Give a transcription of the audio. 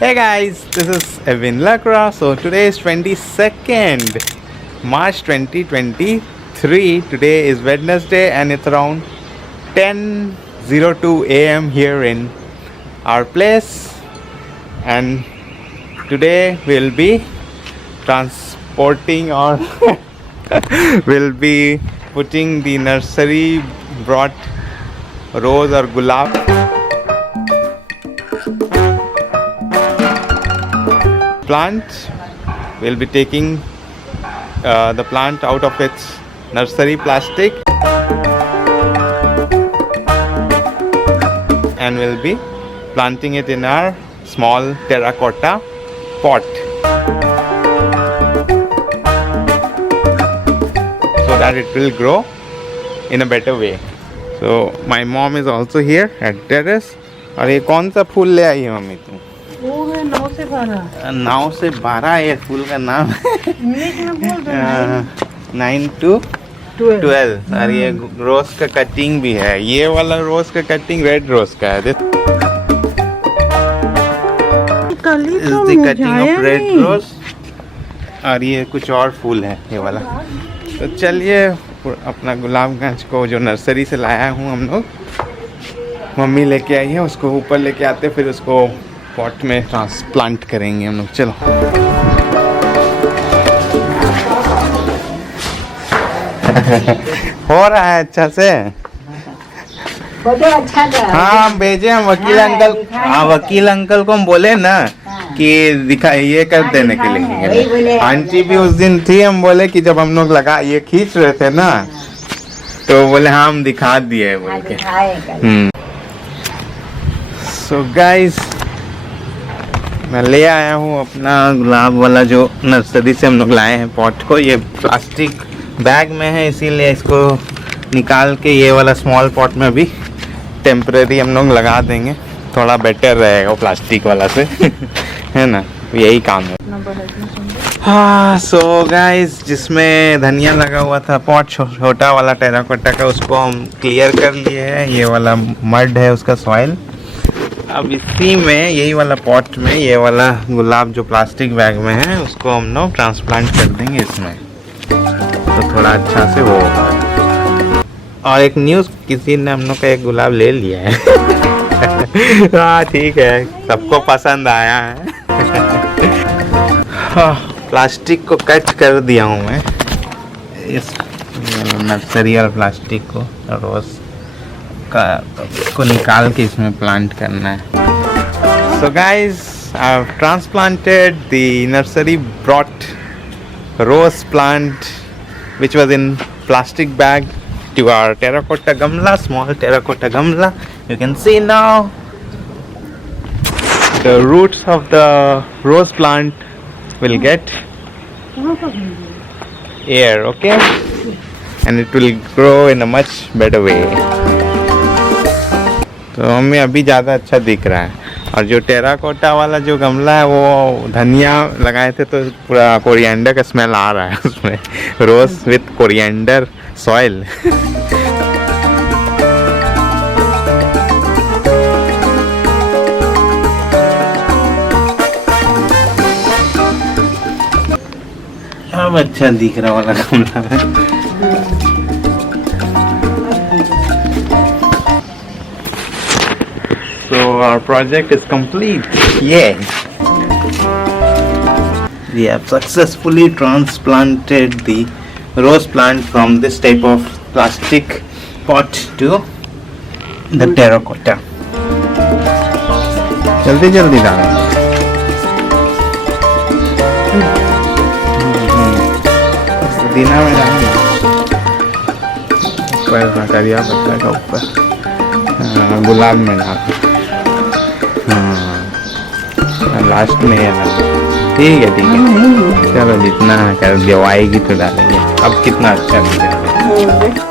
Hey guys, this is Evewin-Lakra. So today is 22nd March 2023. Today is Wednesday and it's around 10:02 a.m. here in our place. And today we'll be transporting or we'll be putting the nursery brought rose or gulab plant. We'll be taking the plant out of its nursery plastic and we'll be planting it in our small terracotta pot so that it will grow in a better way. So my mom is also here at terrace. और ये कौन सा फूल ले आई है mummy तुम? वो है 9 से 12। 9 से 12 ये फूल का नाम है। 9 to 12। और ये रोज का कटिंग भी है। ये वाला रोज का कटिंग रेड रोज का है। Cutting of red rose. और ये कुछ और फूल है ये वाला। तो चलिए अपना गुलाबगंज को जो नर्सरी से लाया हूँ हम लोग, मम्मी लेके आई है, उसको ऊपर लेके आते फिर उसको पॉट में ट्रांसप्लांट करेंगे हम लोग। चलो हो रहा है अच्छा से। अच्छा हाँ भेजे हम वकील अंकल। हाँ वकील अंकल को हम बोले ना कि दिखा ये कर देने के लिए। आंटी भी उस दिन थी, हम बोले कि जब हम लोग लगा ये खींच रहे थे ना तो बोले हाँ हम दिखा दिए बोल के। सो गाइस मैं ले आया हूँ अपना गुलाब वाला जो नर्सरी से हम लोग लाए हैं पॉट को। ये प्लास्टिक बैग में है इसीलिए इसको निकाल के ये वाला स्मॉल पॉट में भी टेम्परेरी हम लोग लगा देंगे, थोड़ा बेटर रहेगा वो प्लास्टिक वाला से है ना, यही काम है। हाँ सो गाइस जिसमें धनिया लगा हुआ था पॉट छोटा वाला टेराकोटा का, उसको हम क्लियर कर लिए हैं। ये वाला मड है उसका सॉइल। अब इसी में यही वाला पॉट में ये वाला गुलाब जो प्लास्टिक बैग में है उसको हम लोग ट्रांसप्लांट कर देंगे इसमें, तो थोड़ा अच्छा से वो होगा। और एक न्यूज़, किसी ने हम लोग का एक गुलाब ले लिया है। हाँ ठीक है, सबको पसंद आया है। हाँ, प्लास्टिक को कट कर दिया हूँ मैं, इस नर्सरी और प्लास्टिक को रोज को निकाल के इसमें प्लांट करना है। So guys, I've transplanted the nursery brought rose plant which was in plastic bag to our terracotta gamla, small terracotta gamla. You can see now the roots of the rose plant will get air, okay, and it will grow in a much better way. तो हमें अभी ज़्यादा अच्छा दिख रहा है। और जो टेराकोटा वाला जो गमला है वो धनिया लगाए थे तो पूरा कोरिएंडर का स्मेल आ रहा है उसमें, रोज विथ कोरिएंडर सॉइल। अब अच्छा दिख रहा वाला गमला है। So our project is complete. Yay! We have successfully transplanted the rose plant from this type of plastic pot to the terracotta. जल्दी जल्दी डालें। दीना में डालें। ऊपर करिया पत्ता का ऊपर गुलाब में डालें। हाँ लास्ट में है ना। ठीक है चलो जितना कर दिया आएगी तो डालेंगे। अब कितना अच्छा दिख रहा है।